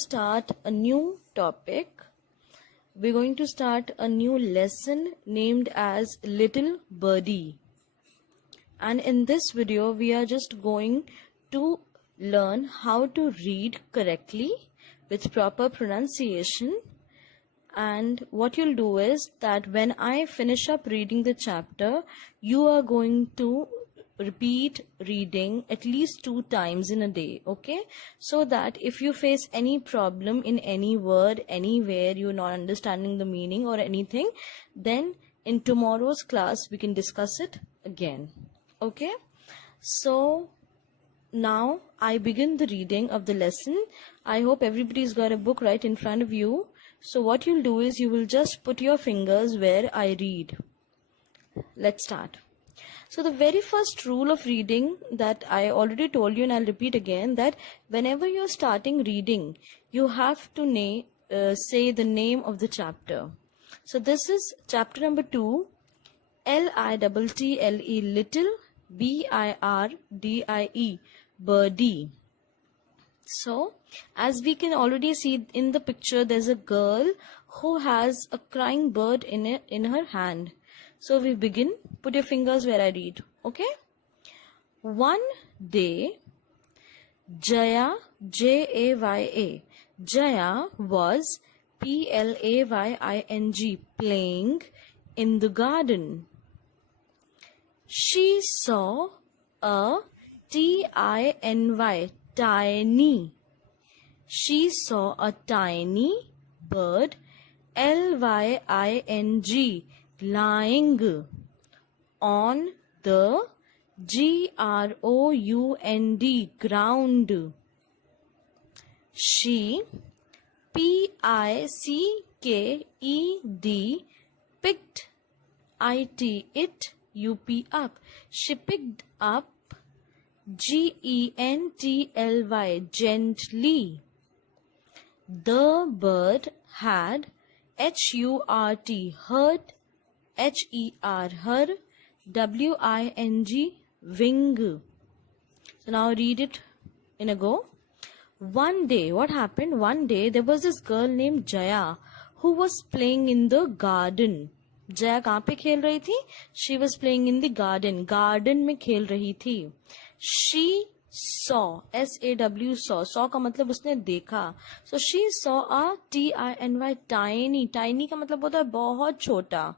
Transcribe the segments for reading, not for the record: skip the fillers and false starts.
start a new topic. We're going to start a new lesson named as Little Birdie. And in this video, we are just going to learn how to read correctly with proper pronunciation. And what you'll do is that when I finish up reading the chapter, you are going to repeat reading at least 2 times in a day, okay? So that if you face any problem in any word, anywhere you're not understanding the meaning or anything, then in tomorrow's class we can discuss it again, okay? So now I begin the reading of the lesson. I hope everybody's got a book right in front of you. So what you'll do is you will just put your fingers where I read. Let's start. So the very first rule of reading that I already told you, and I'll repeat again, that whenever you're starting reading, you have to say the name of the chapter. So this is chapter number 2, L-I-T-T-L-E, little, B-I-R-D-I-E, birdie. So as we can already see in the picture, there's a girl who has a crying bird in her hand. So we begin. Put your fingers where I read, okay? One day, Jaya, J-A-Y-A, Jaya was P-L-A-Y-I-N-G, playing in the garden. She saw a T-I-N-Y, tiny. She saw a tiny bird, L-Y-I-N-G, lying on the G-R-O-U-N-D, ground. She, P-I-C-K-E-D, picked, I-T, it, U-P, up. She picked up, G-E-N-T-L-Y, gently. The bird had, H-U-R-T, hurt, H-E-R, her, W-I-N-G, wing. So now read it in a go. One day, what happened? One day there was this girl named Jaya who was playing in the garden. Jaya कहाँ पे खेल रही थी? She was playing in the garden. Garden में खेल रही थी. She saw, S-A-W, saw का मतलब उसने देखा. So she saw a T-I-N-Y, tiny. Tiny का मतलब होता है बहुत छोटा.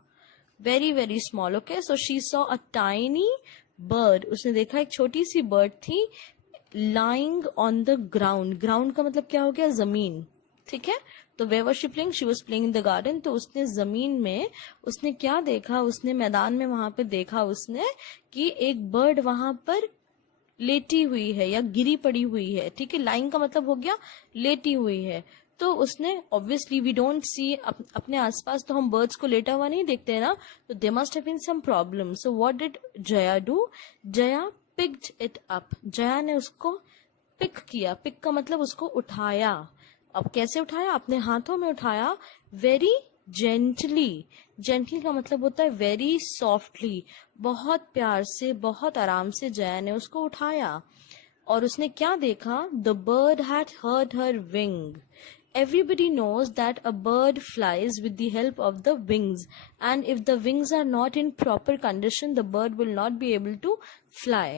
Very very small, okay? So she saw a tiny bird. उसने देखा एक छोटी सी bird थी lying on the ground. Ground का मतलब क्या हो गया? जमीन. ठीक है? तो where was she playing? She was playing in the garden. तो उसने जमीन में उसने क्या देखा? उसने मैदान में वहां पे देखा उसने कि एक बर्ड वहां पर लेटी हुई है या गिरी पड़ी हुई है. ठीक है? लाइंग का मतलब हो गया लेटी हुई है. तो उसने ऑब्वियसली वी डोंट सी अपने आसपास तो हम बर्ड्स को लेटा हुआ नहीं देखते हैं ना, तो they must have been some problem. So what did Jaya do? Jaya picked it up. Jaya ने उसको पिक किया. पिक का मतलब उसको उठाया. अब कैसे उठाया? अपने हाथों में उठाया. Very gently. जेंटली का मतलब होता है वेरी सॉफ्टली. बहुत प्यार से, बहुत आराम से जया ने उसको उठाया. और उसने क्या देखा? The bird had hurt her wing. Everybody knows that a bird flies with the help of the wings, and if the wings are not in proper condition, the bird will not be able to fly.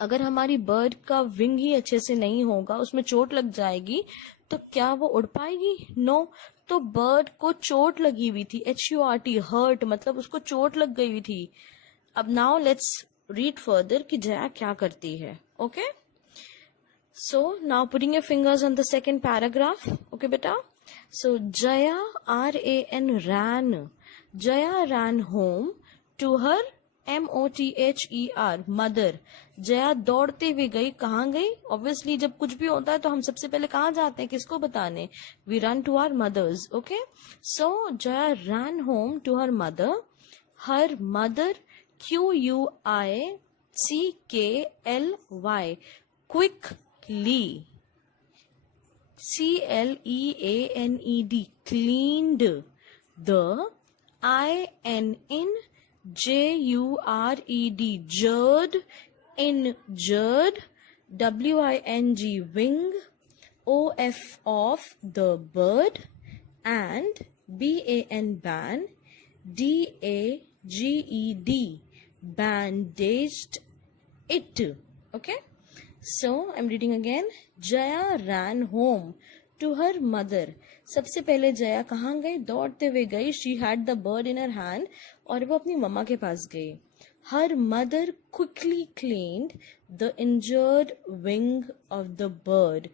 अगर हमारी bird का wing ही अच्छे से नहीं होगा, उसमें चोट लग जाएगी, तो क्या वो उड़ पाएगी? नो. तो बर्ड को चोट लगी हुई थी. H-U-R-T, हर्ट, मतलब उसको चोट लग गई हुई थी. अब नाउ लेट्स रीड फर्दर कि जया क्या करती है. Okay? So now putting your fingers on the second paragraph, okay beta? So Jaya, R-A-N, ran. Jaya ran home to her, M-O-T-H-E-R, mother. Jaya दौड़ते हुए गई. कहाँ गई? Obviously जब कुछ भी होता है तो हम सबसे पहले कहाँ जाते हैं? किसको बताने? We run to our mothers, okay? So Jaya ran home to her mother. Her mother, Q-U-I-C-K-L-Y, quickly. C-L-E-A-N-E-D, cleaned. The I-N-N-J-U-R-E-D, jerd, injured. W-I-N-G, wing. OF of the bird, and BAN ban, DAGED bandaged it. Okay, so I'm reading again. Jaya ran home to her mother. सबसे पहले जया कहाँ गई? दौड़ते हुए गई. She had the bird in her hand, और वो अपनी मम्मा के पास गई. Her mother quickly cleaned the injured wing of the bird.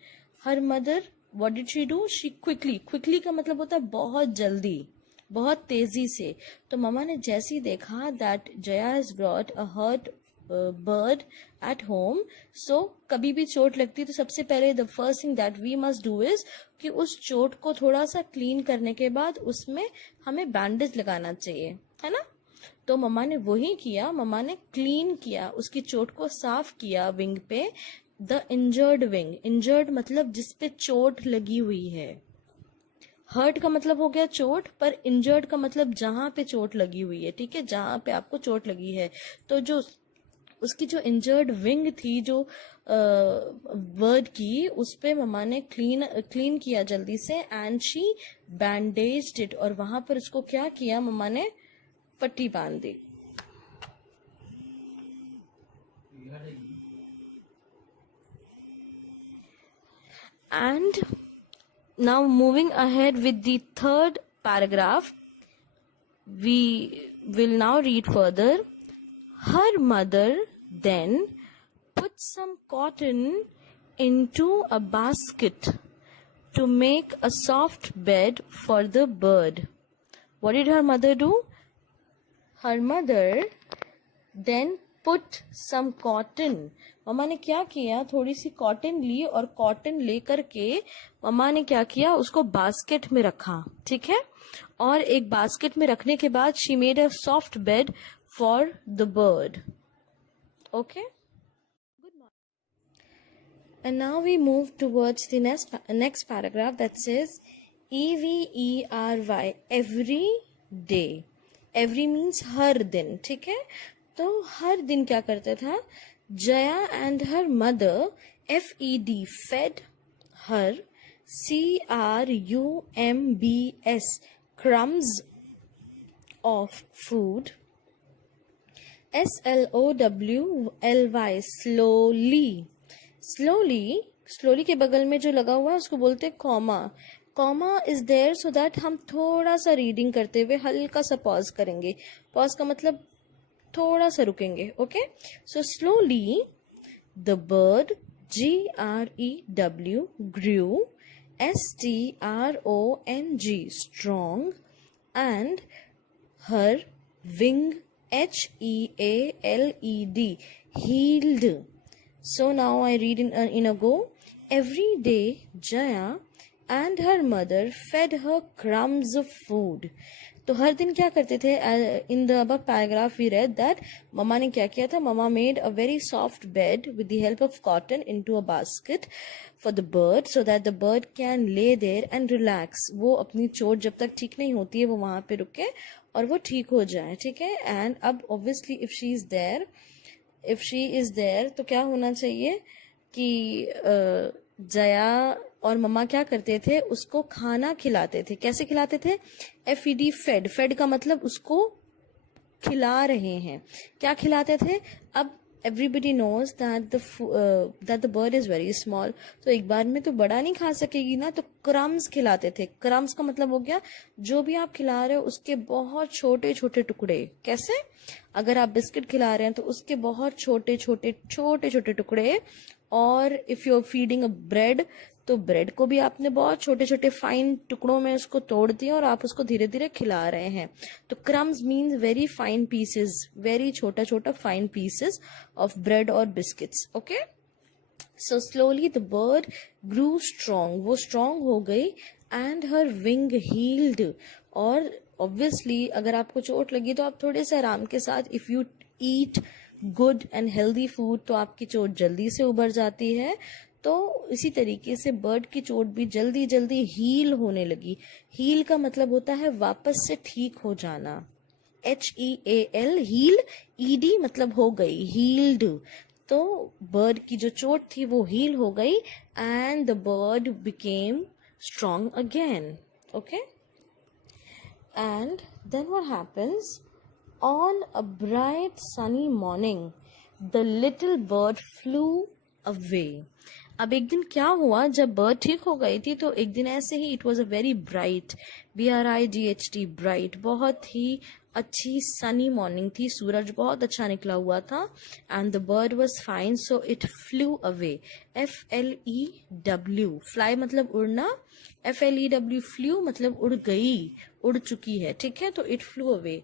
Her mother, what did she do? She quickly का मतलब होता है बहुत जल्दी, बहुत तेजी से. तो मम्मा ने जैसे ही देखा that Jaya has brought a hurt bird at home, so कभी भी चोट लगती तो सबसे पहले the first thing that we must do is कि उस चोट को थोड़ा सा क्लीन करने के बाद उसमें हमें बैंडेज लगाना चाहिए, है ना. तो मम्मा ने वही किया. मम्मा ने क्लीन किया, उसकी चोट को साफ किया विंग पे. द इंजर्ड विंग, इंजर्ड मतलब जिसपे चोट लगी हुई है. हर्ट का मतलब हो गया चोट, पर इंजर्ड का मतलब जहां पे चोट लगी हुई है. ठीक है, जहां पे आपको चोट लगी है. तो जो उसकी जो इंजर्ड विंग थी, जो बर्ड की, उस पे मम्मा ने क्लीन किया जल्दी से. एंड शी बैंडेज्ड इट, और वहां पर उसको क्या किया, मम्मा ने पट्टी बांध दी. And now moving ahead with the third paragraph, we will now read further. Her mother then put some cotton into a basket to make a soft bed for the bird. What did her mother do? Her mother then put some cotton. मम्मा ने क्या किया, थोड़ी सी cotton ली, और cotton लेकर के मम्मा ने क्या किया, उसको बास्केट में रखा. ठीक है, और एक बास्केट में रखने के बाद she made a soft bed for the bird. Okay, good morning. And now we move towards the next paragraph that says EVERY, every day. Every means हर दिन. ठीक है, तो हर दिन क्या करता था, Jaya and her mother, FED fed her, CRUMBS crumbs of food, SLOWLY slowly के बगल में जो लगा हुआ है उसको बोलते हैं comma. Comma is there so that हम थोड़ा सा रीडिंग करते हुए हल्का सा पॉज करेंगे. पॉज का मतलब थोड़ा सा रुकेंगे. Okay, so slowly the bird, GREW grew, STRONG strong, and her wing, HEALED healed. So now I read in a go. Every day Jaya and her mother fed her crumbs of food. तो हर दिन क्या करते थे, in the above paragraph we read that मम्मा ने क्या किया था, मम्मा made a very soft bed with the help of cotton into a basket for the bird, so that the bird can lay there and relax. वो अपनी चोट जब तक ठीक नहीं होती है वो वहां पे रुके और वो ठीक हो जाए. ठीक है, एंड अब obviously if she is there तो क्या होना चाहिए कि जया और मम्मा क्या करते थे, उसको खाना खिलाते थे. कैसे खिलाते थे, FED फेड का मतलब उसको खिला रहे हैं. क्या खिलाते थे, अब everybody knows that the bird is very small, तो एक बार में तो बड़ा नहीं खा सकेगी ना, तो क्रम्स खिलाते थे. क्रम्स का मतलब हो गया जो भी आप खिला रहे हो उसके बहुत छोटे छोटे टुकड़े. कैसे, अगर आप बिस्किट खिला रहे हैं तो उसके बहुत छोटे छोटे टुकड़े. और if you are feeding a bread, तो ब्रेड को भी आपने बहुत छोटे छोटे फाइन टुकड़ों में उसको तोड़ दिया और आप उसको धीरे धीरे खिला रहे हैं. तो crumbs means very fine pieces, very छोटा फाइन पीसेस ऑफ ब्रेड और biscuits. Okay, so slowly the bird grew strong, वो स्ट्रॉन्ग हो गई. एंड हर विंग हील्ड, और ऑब्वियसली अगर आपको चोट लगी तो आप थोड़े से आराम के साथ, if you eat good and healthy food, तो आपकी चोट जल्दी से उबर जाती है. तो इसी तरीके से बर्ड की चोट भी जल्दी जल्दी हील होने लगी. हील का मतलब होता है वापस से ठीक हो जाना. HEAL हील, ED मतलब हो गई, हील्ड. तो बर्ड की जो चोट थी वो हील हो गई and the bird became strong again. Okay. And then what happens? On a bright sunny morning, the little bird flew away. अब एक दिन क्या हुआ, जब बर्ड ठीक हो गई थी तो एक दिन ऐसे ही, it was a very bright, BRIGHT, bright, बहुत ही अच्छी सनी मॉर्निंग थी, सूरज बहुत अच्छा निकला हुआ था, and the bird was fine, so it flu away. FLEW, fly मतलब उड़ना, FLEW फ्लू मतलब उड़ गई, उड़ चुकी है, ठीक है, तो it flu away.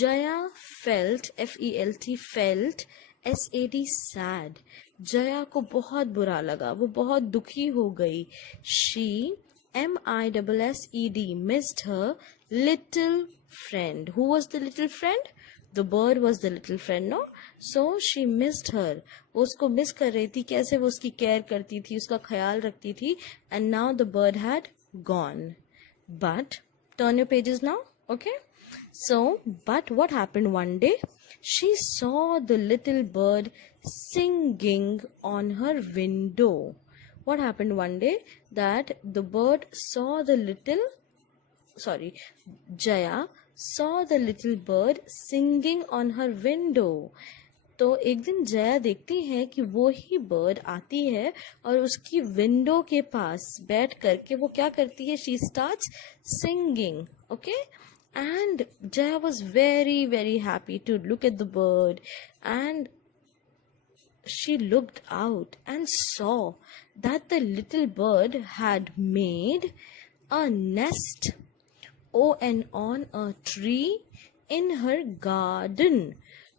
Jaya felt, FELT, felt, SAD, sad. Jaya को बहुत बुरा लगा, वो बहुत दुखी हो गई. She MISSED missed her little friend. Who was the little friend? The bird was the little friend, no? So she missed her. वो उसको मिस कर रही थी, कैसे वो उसकी केयर करती थी, उसका ख्याल रखती थी. And now the bird had gone. But turn your pages now, okay? So, but what happened one day? She saw the little bird singing on her window. What happened one day? That the bird saw the Jaya saw the little bird singing on her window. तो एक दिन जया देखती है कि वो ही bird आती है और उसकी विंडो के पास बैठ करके वो क्या करती है, she starts singing. Okay. And Jaya was very, very happy to look at the bird, and she looked out and saw that the little bird had made a nest on a tree in her garden.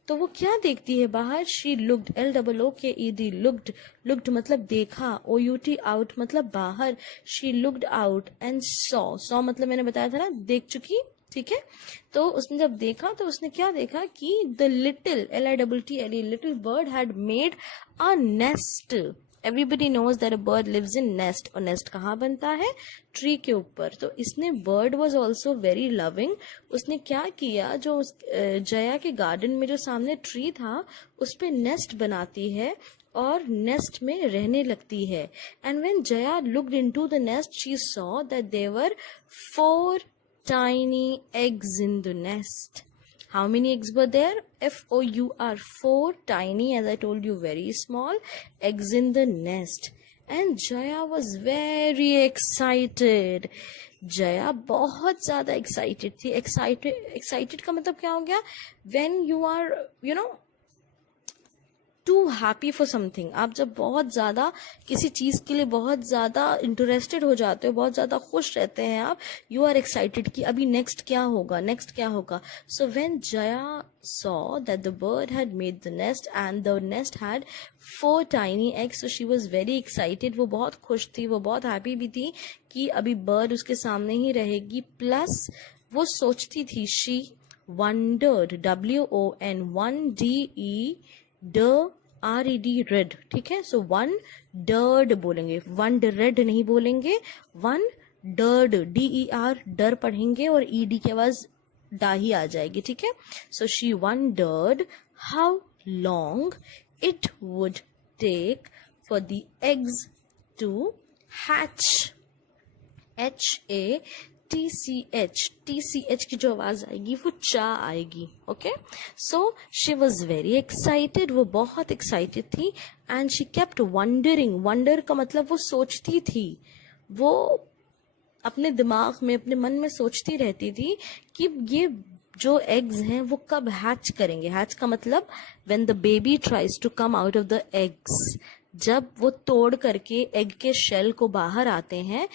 तो वो क्या देखती है बाहर, she looked, LOOKED, looked मतलब देखा, OUT out मतलब बाहर, she looked out and saw मतलब मैंने बताया था ना, देख चुकी, ठीक है. तो उसने जब देखा तो उसने क्या देखा कि the little, LITTLE, little bird had made a nest. Everybody knows that a bird lives in nest, और नेस्ट कहाँ बनता है, ट्री के ऊपर. तो इसने, bird was also very loving, उसने क्या किया, जो जया के गार्डन में जो सामने ट्री था उस पे नेस्ट बनाती है और नेस्ट में रहने लगती है. And when Jaya looked into the nest, she saw that there were 4 tiny eggs in the nest. How many eggs were there? FOUR, 4 tiny, as I told you, very small eggs in the nest. And Jaya was very excited. Jaya बहुत ज़्यादा excited थी. Excited का मतलब क्या हो गया? When you are, too happy for something. आप जब बहुत ज़्यादा किसी चीज़ के लिए बहुत ज़्यादा इंटरेस्टेड हो जाते हो, बहुत ज़्यादा खुश रहते हैं आप, यू आर एक्साइटेड कि अभी नेक्स्ट क्या होगा. So when Jaya saw that the bird had made the nest and the nest had 4 tiny eggs, so she was very excited. वो बहुत खुश थी, वो बहुत हैप्पी भी थी कि अभी बर्ड उसके सामने ही रहेगी. प्लस वो सोचती थी, शी wondered, WONDERED, रेड, ठीक है. सो wondered बोलेंगे, wondered नहीं बोलेंगे, wondered, DER, डर पढ़ेंगे और ED के आवाज डा ही आ जाएगी, ठीक है. So she wondered how long it would take for the eggs to hatch. TCH की जो आवाज आएगी वो चा आएगी. Okay. So she was very excited, वो बहुत एक्साइटेड थी. And she kept wondering, wonder का मतलब वो सोचती थी, वो अपने दिमाग में, अपने मन में सोचती रहती थी कि ये जो एग्स हैं वो कब हैच करेंगे. हैच का मतलब when the baby tries to come out of the eggs, जब वो तोड़ करके एग के शेल को बाहर आते हैं,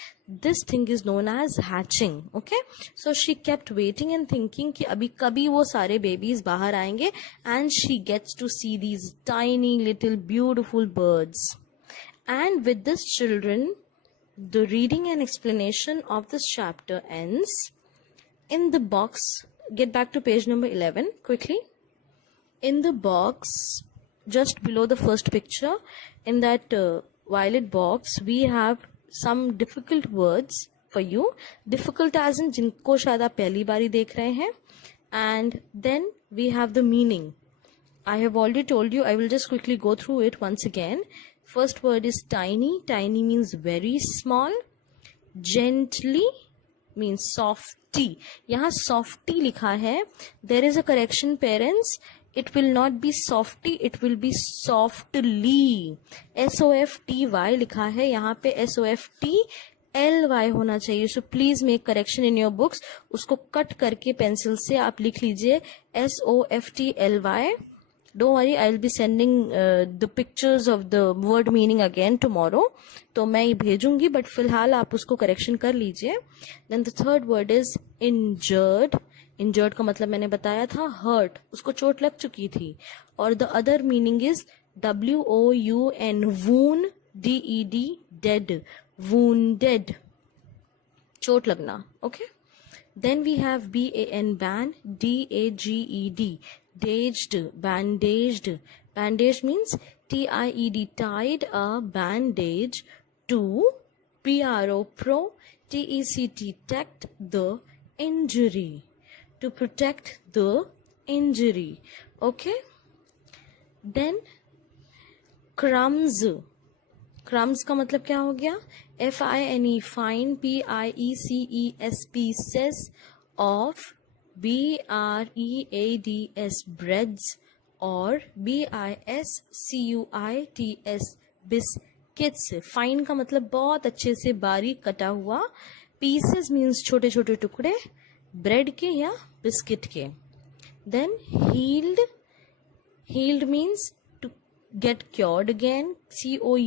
this thing is known as hatching. Okay. So she kept waiting and thinking कि अभी कभी वो सारे बेबीज बाहर आएंगे. And she gets to see these tiny little beautiful birds. And with this children, the reading and explanation of this chapter ends. In the box, get back to page number 11 quickly. In the box just below the first picture, in that violet box, we have some difficult words for you. Difficult as in जिनको शायद आप पहली बारी देख रहे हैं. And then we have the meaning. I have already told you. I will just quickly go through it once again. First word is tiny. Tiny means very small. Gently means softy. यहाँ softy लिखा है. There is a correction, parents. It will not be softy, it will be softly. SOFTY लिखा है, यहाँ पे SOFTLY होना चाहिए. So please make correction in your books. उसको कट करके पेंसिल से आप लिख लीजिए SOFTLY. Don't worry, I'll be sending the pictures of the word meaning again tomorrow. तो मैं ये भेजूंगी, but फिलहाल आप उसको correction कर लीजिए. Then the third word is injured. Injured का मतलब मैंने बताया था hurt, उसको चोट लग चुकी थी. और the other meaning is WOUN, wound, DED, dead, wounded, चोट लगना. Okay. Then we have BAN, ban, DAGED, daged, bandaged. Bandaged means TIED, tied a bandage to. PRO, pro, TECT, protect the injury, to protect the injury. Okay. Then crumbs. Crumbs का मतलब क्या हो गया? FINE, fine, PIECESP, says, of, BREADS, breads, और BISCUITS, biscuits. Fine का मतलब बहुत अच्छे से बारीक कटा हुआ. पीसेस मीन्स छोटे छोटे टुकड़े, ब्रेड के या बिस्किट के. Then healed. Healed means to get cured again. CURED,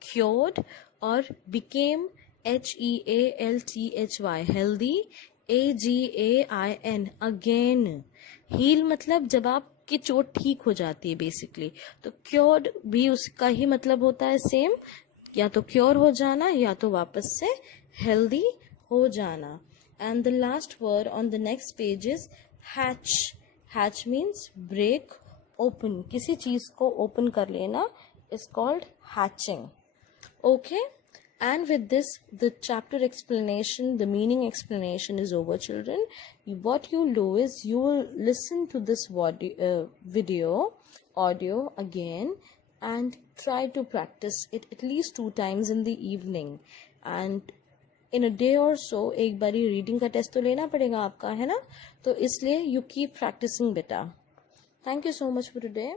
cured. और became, HEALTHY, healthy. AGAIN, again. heal मतलब जब आपकी चोट ठीक हो जाती है बेसिकली. तो cured भी उसका ही मतलब होता है सेम, या तो क्योर हो जाना या तो वापस से हेल्दी हो जाना. And the last word on the next page is hatch. Hatch means break, open. किसी चीज को open कर लेना is called hatching. Okay. And with this, the chapter explanation, the meaning explanation is over, children. What you'll do is you will listen to this audio again, and try to practice it at least 2 times in the evening. And in a day or so, एक बारी reading का test तो लेना पड़ेगा आपका, है ना? तो इसलिए you keep practicing बेटा. Thank you so much for today.